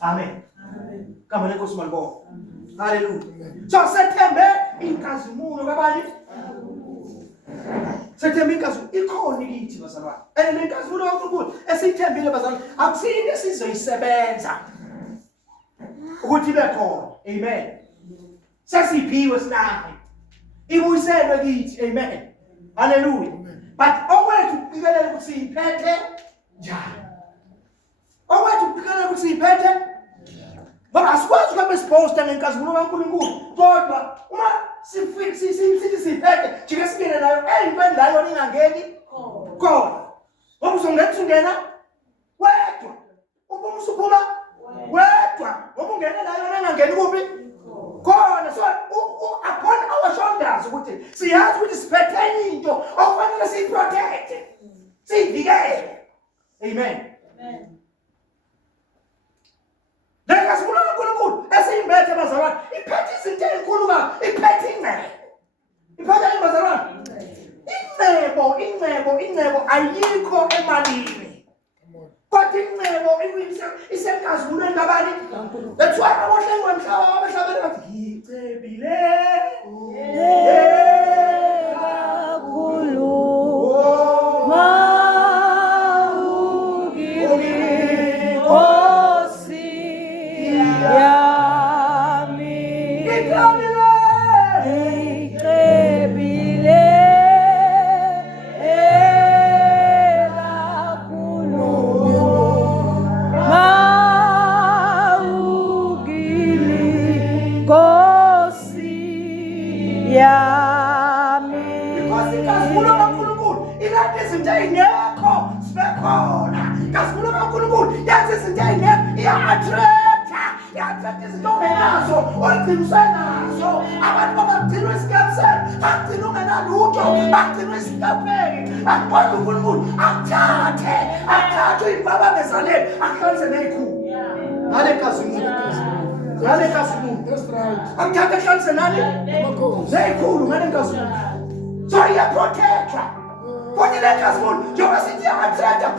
Amen. Kama lenkosi malibonga. Hallelujah. So sethembe inkazimulo kabani? Sethembe inkazimulo ikhona kithi bazalwane. And lenkazimulo kaNkulunkulu esithembile bazalwane akusinde sizoyisebenza ukuthi ibe khona. Amen. Sesiphiwe sinake. Ibuyiselwe kithi. Amen. Hallelujah. But owethu uqikelela ukuthi siyiphethe njani? Owethu uqikelela ukuthi siyiphethe ngoba asikwazi ukuba siposta ngenkazimulo kaNkulunkulu kodwa uma sithi siphethe jike singene nayo eyintweni layo ningangeni khona. Ngoba uzongena wedwa. Uphuma wedwa. Ngoba ungene nayo ningangeni kuphi? Khona. So upon our shoulders ukuthi siyazi ukuthi siphethe into okufanele siyiprotect. Siyivikele. Amen. Lenkazimulo kaNkulunkulu esiyimbethe bazalwane iphethe izinto ezinkulu kakhulu. Iphethe ingcebo. Iphethe yini bazalwane? Ingcebo ayikho emalini. Kodwa ingcebo isenkazimulweni kabani? That's why abohlengwe emhlaba abahlabele bathi ngicebile. So you protect her. What did I want? You must see your attractor.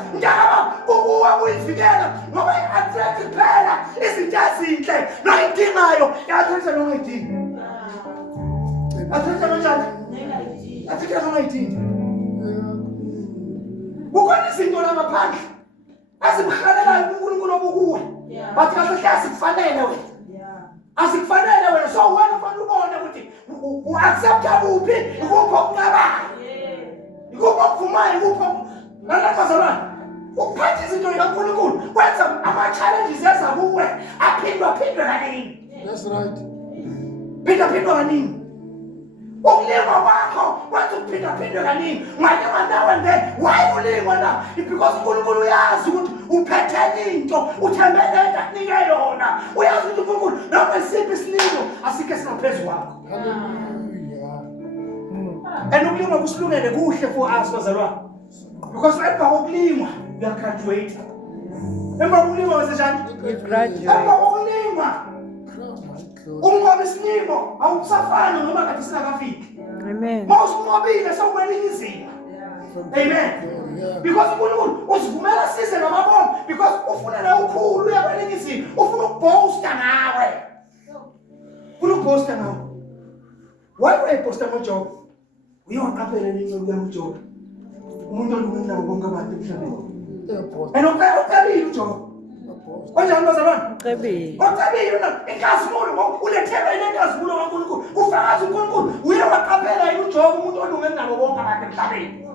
Who are we together? No, I attracted better. Isn't that in 19 mile? I think I'm 18. I think I'm 18. Who got this in your punch? As if I wouldn't go. But I guess it's funny. As if I so one of you who accept a movie, you go pop my you go up for mine, who pop who catches into your good. What's my challenge is as a woo, I pick. That's right. Pick. Ulima wako watu pinda kanini mwanyama nawe nde why ulima na because uNkulunkulu uyazi ukuthi uphethe into uthembeleka kunika yona uyazi ukuthi uNkulunkulu noma siphi isililo asike sinaphezulu kwakho. Hallelujah. And ukulima kusilungele kuhle for us bazalwane because emva kokulima uya graduate. Emva kokulima wenzenjani? Emva kokulima ungoba isinimo awusafana noma kade singakafiki. Amen. Mawusinqobile sawubela izimo. Amen. Because uNkulunkulu usivumela sise ngamabomu because ufuna la ukhulu uyabela izimo ufuna ukuboasta ngawe. Ufuna ukuboasta ngawe. Why uboasta ngoJob? Uyaqaphela incebo kaJob. Umuntu olungina bonke abantu emhlabeni. And ukabili uJob. Kanjani bazalwane? Ucebile. Ucebile inkazimulo ulethele inkazimulo kaNkulunkulu. Ufakaza uNkulunkulu uye waqaphela yini uJob umuntu olunge nabo bonke abantu emhlabeni.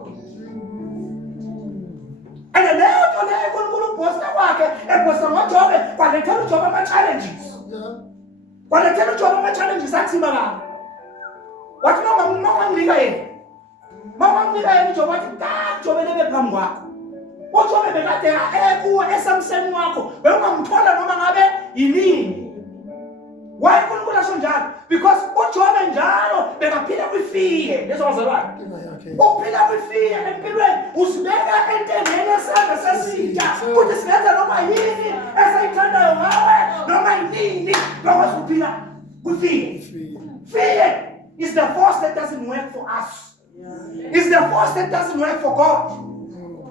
And leyo nto leyo uNkulunkulu ubosta kwakhe ebosta ngoJob kwalethela uJob ama-challenges. Kwalethela uJob ama-challenges athima kabi. Wathi noma nginika yena. Mama nginika yena uJob wathi uJob elebe phambi kwakho. UJobe bekade ekuwe esamseni wakho bewungamthola noma ngabe yini. Why uNkulunkulu asho njalo? Because uJobe njalo bekaphila kwifiye lezozalwane. Uphila kwifiye empilweni usibeka entengeni esandla sesitha ukuthi singenza noma yini esayithandayo ngawe noma yini bakwazi ukuphila kwifiye. Fear is the force that doesn't work for us. It's the force that doesn't work for God.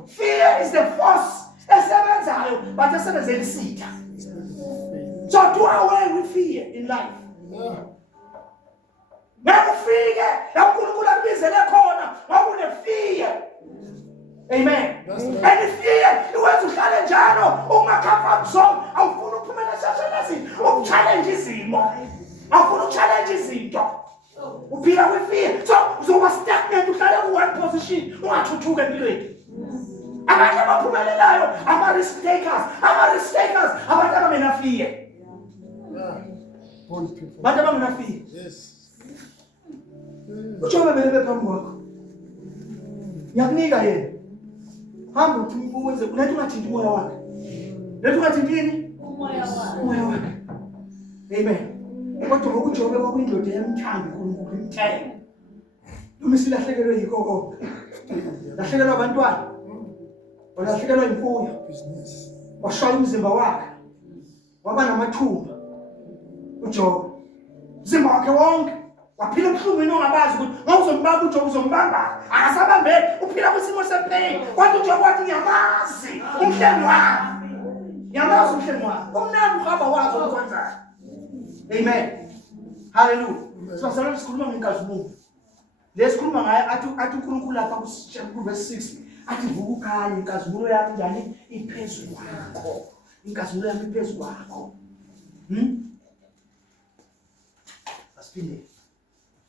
Fear is the force esebenzayo but esebenzela isitha. So do away with fear in life. Never fear. Fear. Amen. And fear, you want to challenge zone. I follow challenge with fear. So was stagnant to one position. I'm risk takers. I'm fear. But I'm fear. Yes. Uchobe belebe phambi kwakho. Yakunika yena. Hamba uthi uwenze ulethe ungathinti umoya wakhe. Lethe ungathintini? Umoya wakhe. Amen. Kodwa ngokuJobe kwakuyindoda yamthanda uNkulunkulu imthemba. Noma silahlekelwe yikho konke. Lahlekelwa abantwana. Walahlekelwa imfuyo. Business. Washaya umzimba wakhe. Waba namathumba. uJobe. Umzimba wakhe wonke. Waphila ubuhlungwini ongabazi ukuthi ngawuzombamba uJobe uzombamba akasabambele uphila kwisimo sepain kwathi uJobe wathi ngiyamazi umhlengi wami ngiyamazi umhlengi wami umnandi uhamba wazi ukwenzayo. Amen. Hallelujah. Sibasala sikhuluma ngenkazimulo lesikhuluma ngayo athi uNkulunkulu lapha ku verse 6 athi vuka ukhanye inkazimulo yami njani iphezulu kwakho inkazimulo yami iphezulu kwakho. Asipinde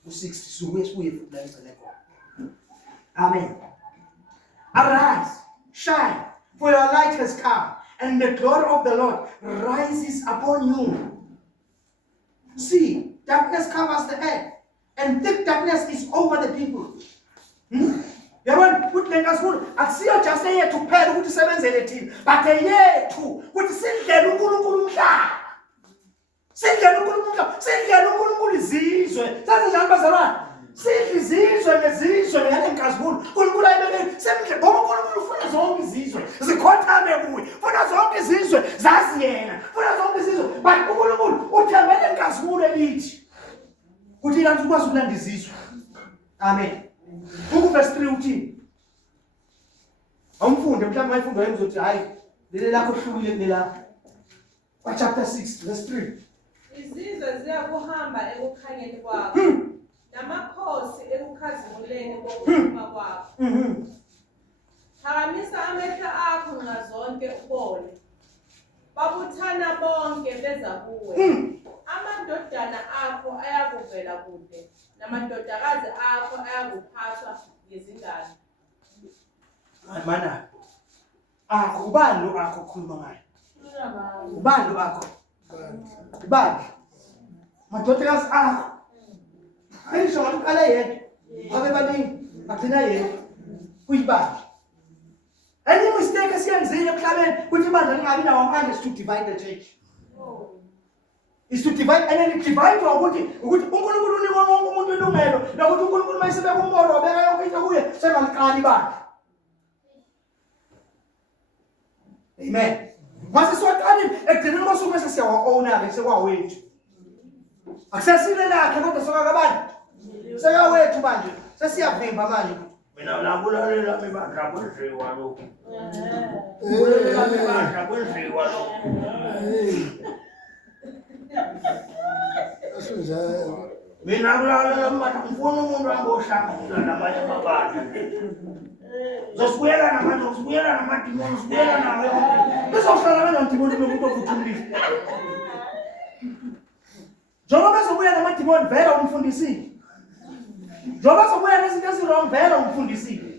60 subuye la ngicela khona. Amen. Arise, shine, for your light has come, and the glory of the Lord rises upon you. See, darkness covers the earth, and thick darkness is over the people. Yabona ukuthi lenkazimulu akusiyo just eyethu kuphela ukuthi isebenzele thina, but eyethu ukuthi sindlela uNkulunkulu umhlaba. Sindlela uNkulunkulu izizwe. Sathi njani bazalwane? Sizizwe ngezizwe ngale nkazimulo. uNkulunkulu ayibeke semhle ngoba uNkulunkulu ufuna zonke izizwe zikhothame kuye. Ufuna zonke izizwe zazi yena. Ufuna zonke izizwe. But uNkulunkulu uthembele nkazimulo elithi ukuthi yena ukwazi ukulanda izizwe. Amen. Verse 3 uthi awumfunde mhlawumbe ayifunde wayezothi hayi leli lakho hlukile kunelakho. Chapter 6 verse 3. Izizwe ziyakuhamba ekukhanyeni kwakho namakhosi ekukhazimuleni kokuphuma kwakho. Phakamisa amehlo akho ngazonke ubone. Babuthana bonke beza kuwe. Amadodana akho ayakuvela kude namadodakazi akho ayakuphathwa ngezingalo. Mana akho ubani lo akho khuluma ngayo? Ubani lo akho? Ubani? Madodakazi akho. Ayisho ngathi uqala yedwa. Babe baningi bagcina yedwa. Uyibani? Any mistake esiyenzile emhlabeni ukuthi ibandla lingabi nawo amandla is to divide the church. Is to divide and divide ukuthi uNkulunkulu unika wonke umuntu ilungelo lokuthi uNkulunkulu mayisebe kumbolo obeka yonke into kuye sengaliqala ibandla. Amen. Mase siwaqalile ekugcineni kosuku bese siyawa-owna ke sekwawethu. Akusesile lakhe kodwa sokakabani? Sekawethu manje. Sesiyavimba manje. Mina nakulalela mibandla kwenziwa lokho. Kulalela mibandla kwenziwa lokho. Asunjalo. Mina kulalela mibandla ngifuna umuntu angoshangana namanye amabandla. Zosibuyela namadimoni, sibuyela nawe. Bezohlala kanadimoni nomuntu ovuthulile. Njengoba bezobuya namadimoni vele umfundisile. Njengoba bezobuya nezinto ezirong vele umfundisile.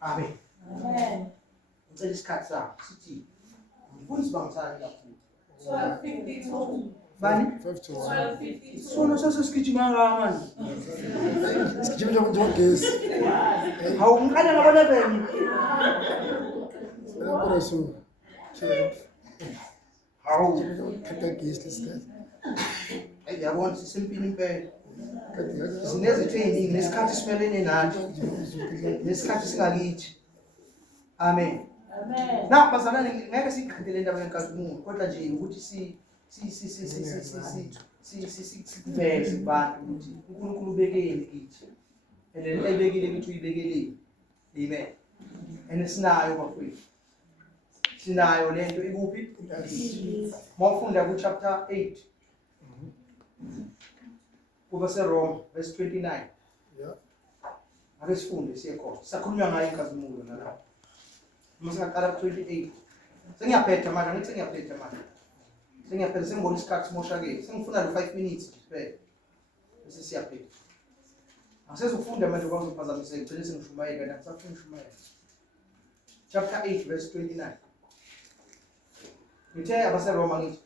Amen. Amen. Ngicela isikhathi sakho sithi umfundisi bangisana kakhulu. 12:52. Bani? 12:52. Sona sasesigijima ngamanje. Sigijima njengogesi. Hawu ngikhala ngabona beni. Lapho so. Hawu Khetha gesi lesikhathi. yabona sisempini impela. Kade Zinezitho eziningi nesikhathi simelene nathi. Nesikhathi singakithi. Amen. Amen. Na bazalwane ngeke siqhedele indaba yenkazimulo kodwa nje ukuthi siveze abantu ukuthi uNkulunkulu ubekele kithi. And le ayibekile kithi uyibekeleni. Amen. and sinayo bafowethu. Sinayo lento ikuphi? Yes. Mawufunda ku chapter 8 kuba seRome verse 29. Yeah. Ake sifunde siye khona. Sakhulunywa ngayo inkazimulo nalapho. Mase ngaqala ku 28. Sengiyaphetha manje, angithi sengiyaphetha manje. Sengiyaphetha sengibona isikhathi simoshakele. Sengifuna lo 5 minutes nje kuphela. Bese siyaphetha. Asezofunda manje kwazi ukuphazamiseka, ngicela sengishumayeka kanti ngisafuna ukushumayeka. Chapter 8 verse 29. Ngithe abaseRoma ngithi?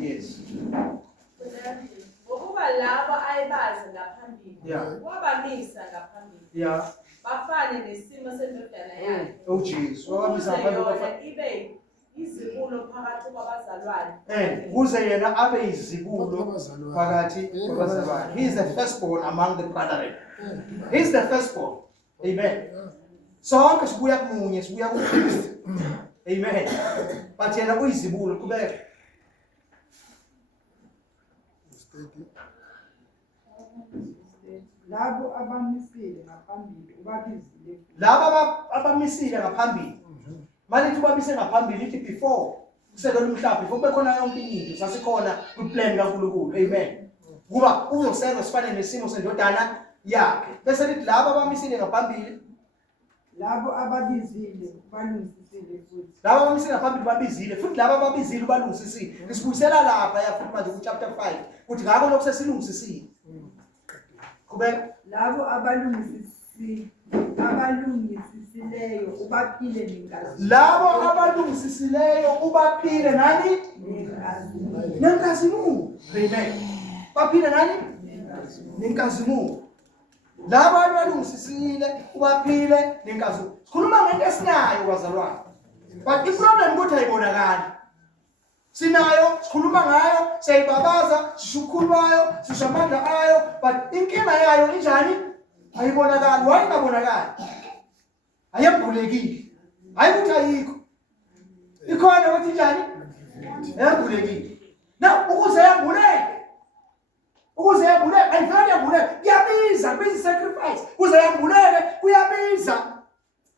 Yes. Ngokuba labo ayebazi ngaphambili. Yeah. Wabamisa ngaphambili. Yeah. Bafane nesimo sendodana yakhe. Oh Jesus. Wabamisa ngaphambili Yona ibe izibulo phakathi kwabazalwane. Kuze yena abe izibulo phakathi kwabazalwane. He is the firstborn among the brethren. He is the firstborn. Amen. Sonke sibuya kumunye, sibuya kuKristu. Amen. But yena uyizibulo kubeka. Labo abamisile ngaphambili ubabizile. Laba abamisile ngaphambili. Manje ubabise ngaphambili ithi before kusekelwe umhlaba, before bekhona yonke into sasikhona kwiplan kaNkulunkulu. Amen. Kuba uzosenza sifane nesimo sendodana yakhe. Bese lithi laba abamisile ngaphambili, Labo ababizile balungisile futhi. laba abamisile ngaphambili babizile, futhi laba ababizile balungisisile. Isibuyisela lapha yafuthi manje ku chapter 5 kuthi ngakho lokho sesilungisisile. Kubeka Labo abalungisisileyo ubaphile nenkazimulo. labo abalungisisileyo ubaphile nani? Nenkazimulo. Amen. Baphile nani? Nenkazimulo. Labo abalungisisile ubaphile nenkazimulo. Sikhuluma ngento esinayo bazalwane. But iproblem ukuthi ayibonakali. Sinayo, sikhuluma ngayo, siyayibabaza, sishukhulwayo, sishamandla ayo, but inkinga yayo injani? Ayibonakali. Why ingabonakali? Ayembulekile. Hayi ukuthi ayikho. Ikhona ukuthi njani? Ayembulekile. Now ukuze yambuleke. Ukuze yambuleke, ayifani yambuleke. Kuyabiza, kubiza sacrifice. Ukuze yambuleke kuyabiza.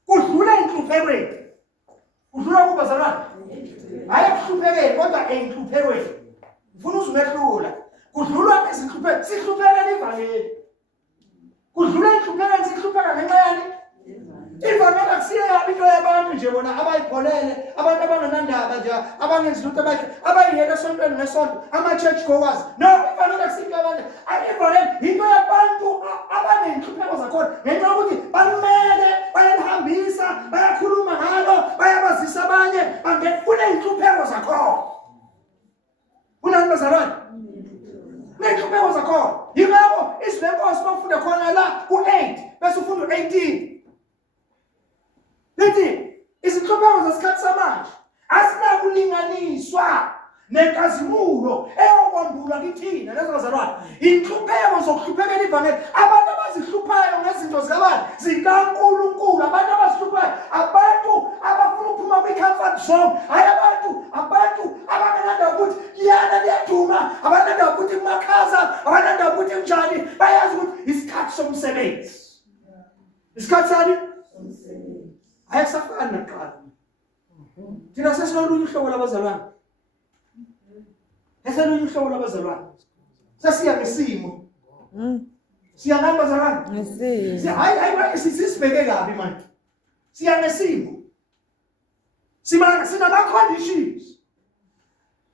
Kudlula inhluphekweni. Kudlula kubazalwane. Hayi kuhluphekile kodwa enhluphekweni. Ufuna uzumehlula. Kudlula ezinhluphekweni, sihluphekela ivangeli. Kudlula inhluphekweni, sihlupheka ngenxa yani? Ivangeli akusiyo into yabantu nje bona abayipholele, abantu abangenandaba nje, abangenzi lutho abayiyeka esontweni nesonto, ama-church goers. No, ivangeli akusiyo abantu. Ivangeli into yabantu abanenhlupheko zakhona ngenxa yokuthi balumele, bayalihambisa, bayakhuluma ngalo, bayabazisa abanye, kuney'nhlupheko zakhona. Kunani bazalwane? Kuney'nhlupheko zakhona. Yingakho izwi lenkosi bafunda khona la ku-8 bese ufunda u-18. Lithi izinhlupheko zesikhathi samanje asinakulinganiswa nenkazimulo eyokwambulwa kithina lezo bazalwane. Inhlupheko zokuhluphekela ivangeli, abantu abazihluphayo ngezinto zikaNkulunkulu, abantu abazihluphayo, abantu abafuna ukuphuma kwi-comfort zone, hayi abantu abangenandaba ukuthi liyana liyaduma, abanandaba ukuthi kumakhaza, abanandaba ukuthi kunjani, bayazi ukuthi isikhathi somsebenzi. Isikhathi sani? Ayasafani nakuqala. Thina sesilolunye uhlobo labazalwane. Eselunye uhlobo labazalwane. Sesiya ngesimo. Siya nani bazalwane? Ngesimo. Hayi sisibheke kabi manje. Siya ngesimo. Sinama-conditions.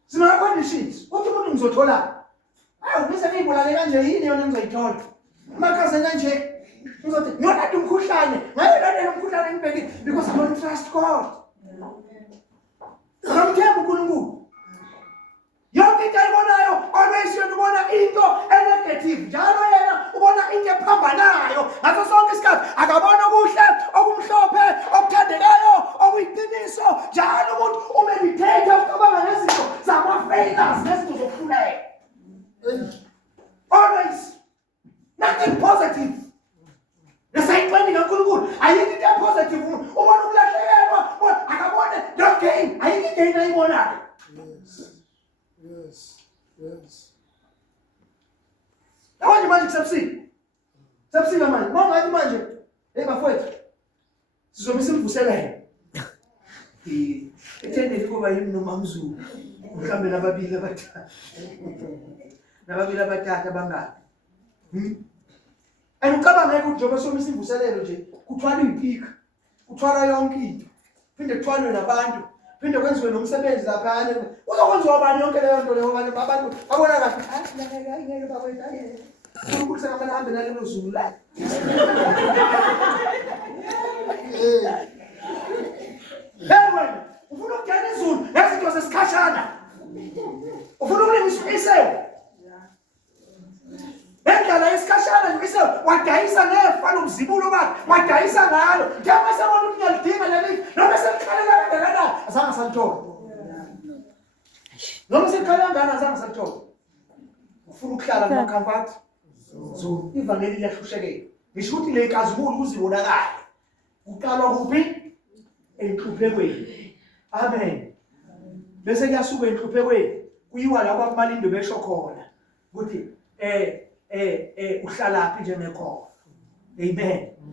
Sinama-conditions. Uthi umuntu ngizothola. Hayi bese ngiyibulale kanje yini yona ngizayithola. Amakhaza kanje. Ngizothi ngiyona umkhuhlane. Ngaye lana umkhuhlane ngibhekile because I don't trust God. Ngamthemba uNkulunkulu. Yonke into ayibonayo, always yena ubona into enegative. Njalo yena ubona into ephambanayo. Ngaso sonke isikhathi akabona okuhle, okumhlophe, okuthandekayo, okuyiqiniso. Njalo umuntu umeditate ucabanga ngezinto zama-failures, ngezinto zokuhluleka. Always. Nothing positive. Nesayixweni kaNkulunkulu ayikho into epositive. Ubona ukulahlekelwa, akabone no gain. Ayikho igain ayibonayo. Yes. Awanje manje kusebusika. Sebusika manje. Mongathi manje, hey bafowethu. Sizomisa imvuselelo. Ethendeni kuba yini noMamZulu. Mhlambe nababili abathathu abangaka. Ayucabanga ukuthi njengoba somisa imvuselelo nje kuthwala impika. Kuthwala yonke into. Phinde kuthwalwe nabantu. Phinde kwenziwe nomsebenzi lapha. Uzokwenziwa abanye yonke leyo nto leyo abantu babona kahle. Ngeke bakwetha. Ukuthi ngamanye ahambe nalelo Zulu la. Wena, ufuna ukungena ezulu, nezinto zesikhashana. Ufuna ukulungisa isewu. Endlela yesikhashana nje isewu, wadayisa nefa lomzibulo bakhe, wadayisa ngalo. Njengoba sebona ukuthi ngiyalidinga leli, noma selikhalela kangakanani, azange salithole. Noma selikhalela kangakanani, azange salithole. Ufuna ukuhlala kumakhamfathi. So, ivangeli liyahlushekela. Ngisho ukuthi le nkazimuli kuzibonakala. Uqalwa kuphi? Enhluphekweni. Amen. Bese kuyasuka enhluphekweni kuyiwa lapho akumalindo besho khona ukuthi uhlalaphi njengekhono. Amen.